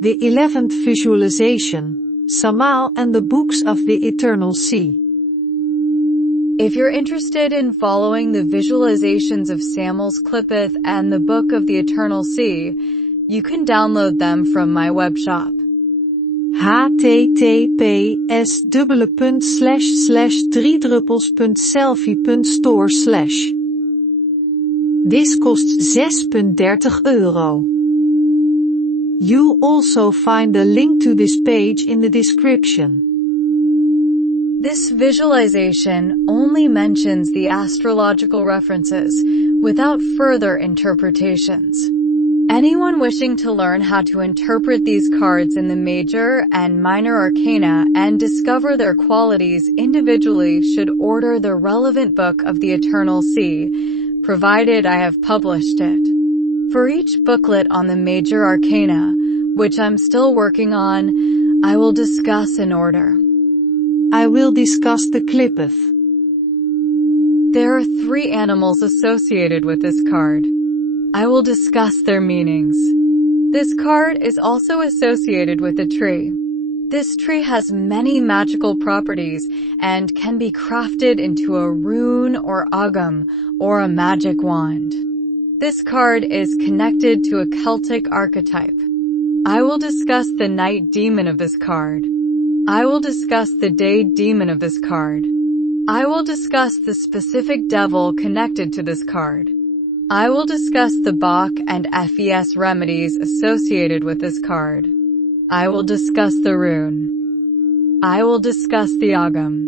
The 11th visualization, Samael and the Books of the Eternal Sea. If you're interested in following the visualizations of Samael's Qlipoth and the Book of the Eternal Sea, you can download them from my webshop. https://3selfie.store/. This kost €6,30. You'll also find a link to this page in the description. This visualization only mentions the astrological references, without further interpretations. Anyone wishing to learn how to interpret these cards in the Major and Minor Arcana and discover their qualities individually should order the relevant Book of the Eternal Sea, provided I have published it. For each booklet on the Major Arcana, which I'm still working on, I will discuss in order. I will discuss the Qlipoth. There are 3 animals associated with this card. I will discuss their meanings. This card is also associated with a tree. This tree has many magical properties and can be crafted into a rune or agam, or a magic wand. This card is connected to a Celtic archetype. I will discuss the night demon of this card. I will discuss the day demon of this card. I will discuss the specific devil connected to this card. I will discuss the Bach and Fes remedies associated with this card. I will discuss the rune. I will discuss the agam.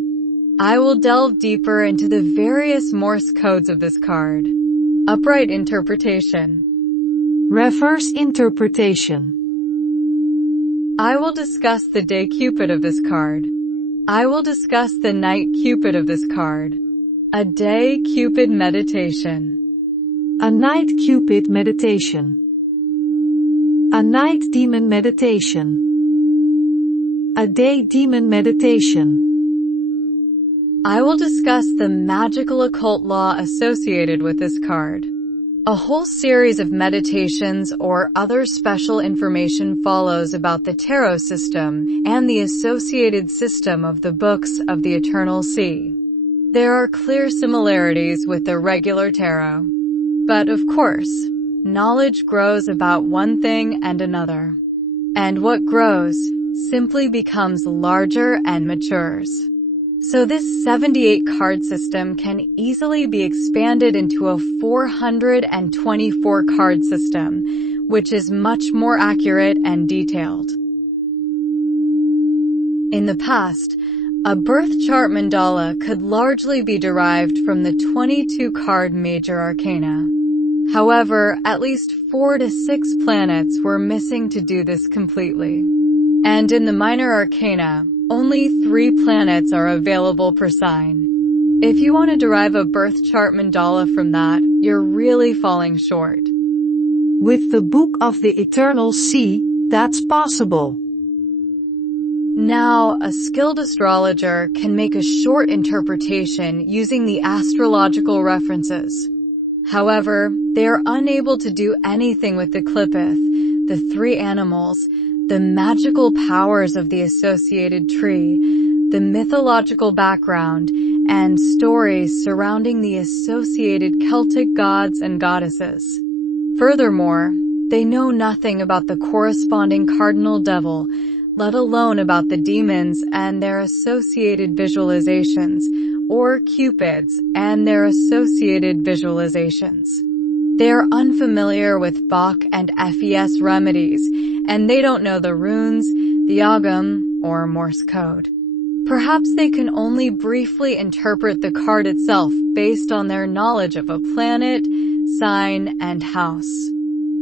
I will delve deeper into the various Morse codes of this card. Upright interpretation. Reverse interpretation. I will discuss the day Cupid of this card. I will discuss the night Cupid of this card. A day Cupid meditation. A night Cupid meditation. A night demon meditation. A day demon meditation. I will discuss the magical occult law associated with this card. A whole series of meditations or other special information follows about the tarot system and the associated system of the Books of the Eternal Sea. There are clear similarities with the regular tarot. But of course, knowledge grows about one thing and another. And what grows simply becomes larger and matures. So this 78 card system can easily be expanded into a 424 card system, which is much more accurate and detailed. In the past, a birth chart mandala could largely be derived from the 22 card Major Arcana. However, at least 4 to 6 planets were missing to do this completely. And in the Minor Arcana, only 3 planets are available per sign. If you want to derive a birth chart mandala from that, you're really falling short. With the Book of the Eternal Sea, that's possible. Now, a skilled astrologer can make a short interpretation using the astrological references. However, they are unable to do anything with the Qlipoth, the 3 animals, the magical powers of the associated tree, the mythological background, and stories surrounding the associated Celtic gods and goddesses. Furthermore, they know nothing about the corresponding cardinal devil, let alone about the demons and their associated visualizations, or cupids and their associated visualizations. They are unfamiliar with Bach and Fes remedies, and they don't know the runes, the agam, or Morse code. Perhaps they can only briefly interpret the card itself based on their knowledge of a planet, sign, and house.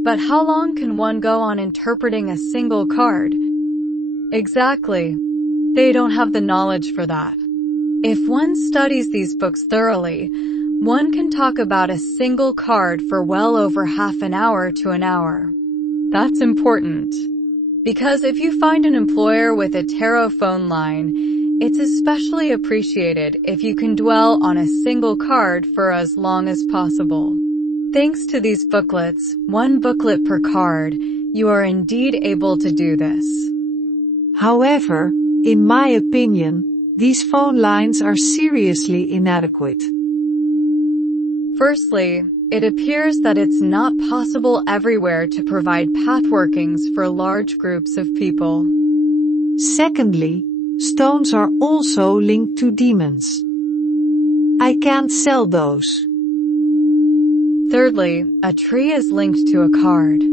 But how long can one go on interpreting a single card? Exactly. They don't have the knowledge for that. If one studies these books thoroughly, one can talk about a single card for well over half an hour to an hour. That's important. Because if you find an employer with a tarot phone line, it's especially appreciated if you can dwell on a single card for as long as possible. Thanks to these booklets, 1 booklet per card, you are indeed able to do this. However, in my opinion, these phone lines are seriously inadequate. Firstly, it appears that it's not possible everywhere to provide path workings for large groups of people. Secondly, stones are also linked to demons. I can't sell those. Thirdly, a tree is linked to a card.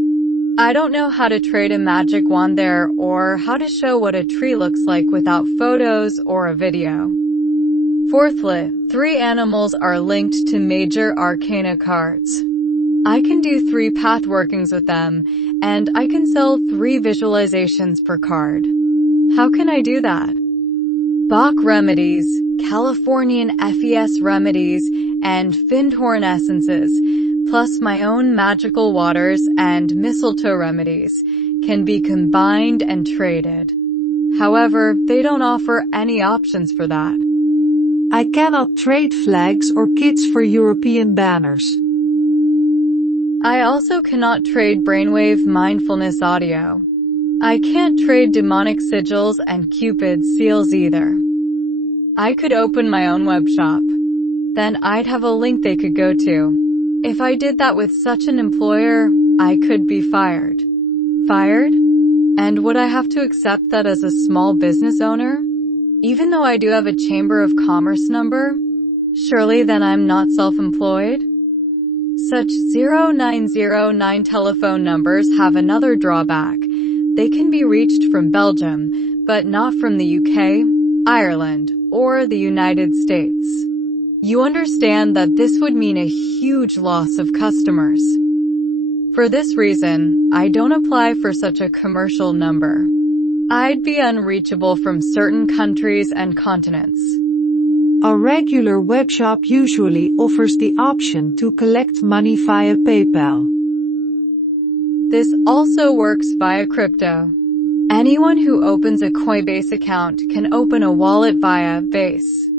I don't know how to trade a magic wand there or how to show what a tree looks like without photos or a video. Fourthly, 3 animals are linked to Major Arcana cards. I can do 3 path workings with them, and I can sell 3 visualizations per card. How can I do that? Bach remedies, Californian FES remedies, and Findhorn essences, plus my own magical waters and mistletoe remedies, can be combined and traded. However, they don't offer any options for that. I cannot trade flags or kits for European banners. I also cannot trade brainwave mindfulness audio. I can't trade demonic sigils and Cupid's seals either. I could open my own webshop. Then I'd have a link they could go to. If I did that with such an employer, I could be fired. Fired? And would I have to accept that as a small business owner? Even though I do have a Chamber of Commerce number? Surely then I'm not self-employed? Such 0909 telephone numbers have another drawback. They can be reached from Belgium, but not from the UK, Ireland, or the United States. You understand that this would mean a huge loss of customers. For this reason, I don't apply for such a commercial number. I'd be unreachable from certain countries and continents. A regular webshop usually offers the option to collect money via PayPal. This also works via crypto. Anyone who opens a Coinbase account can open a wallet via Base.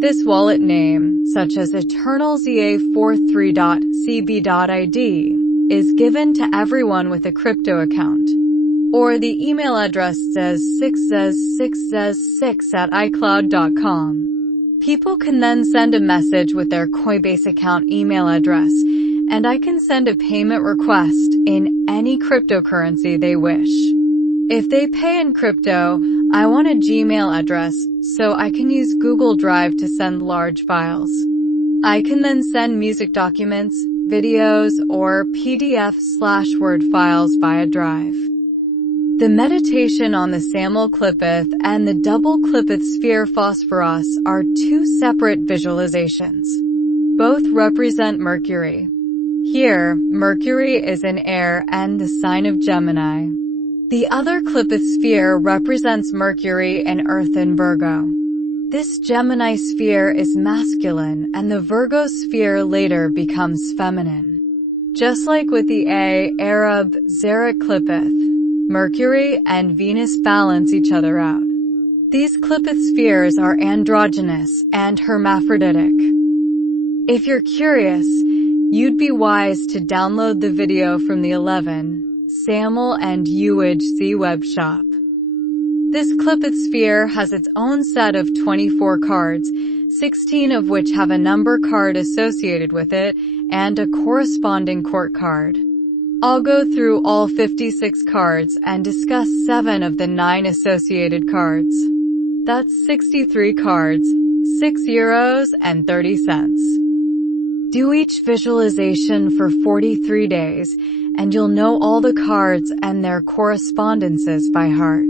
This wallet name, such as eternalza43.cb.id, is given to everyone with a crypto account. Or the email address says 6 at icloud.com. People can then send a message with their Coinbase account email address, and I can send a payment request in any cryptocurrency they wish. If they pay in crypto, I want a Gmail address, so I can use Google Drive to send large files. I can then send music documents, videos, or PDF/Word files via Drive. The meditation on the Samael Qlipoth and the double Qlipoth sphere Phosphoros are 2 separate visualizations. Both represent Mercury. Here, Mercury is in air and the sign of Gemini. The other Qlipoth sphere represents Mercury and Earth in Virgo. This Gemini sphere is masculine and the Virgo sphere later becomes feminine. Just like with the Arab Zara Qlipoth, Mercury and Venus balance each other out. These Qlipoth spheres are androgynous and hermaphroditic. If you're curious, you'd be wise to download the video from the 11, Samael and UHC webshop. This Qlipoth sphere has its own set of 24 cards, 16 of which have a number card associated with it, and a corresponding court card. I'll go through all 56 cards and discuss 7 of the 9 associated cards. That's 63 cards, €6.30. Do each visualization for 43 days, and you'll know all the cards and their correspondences by heart.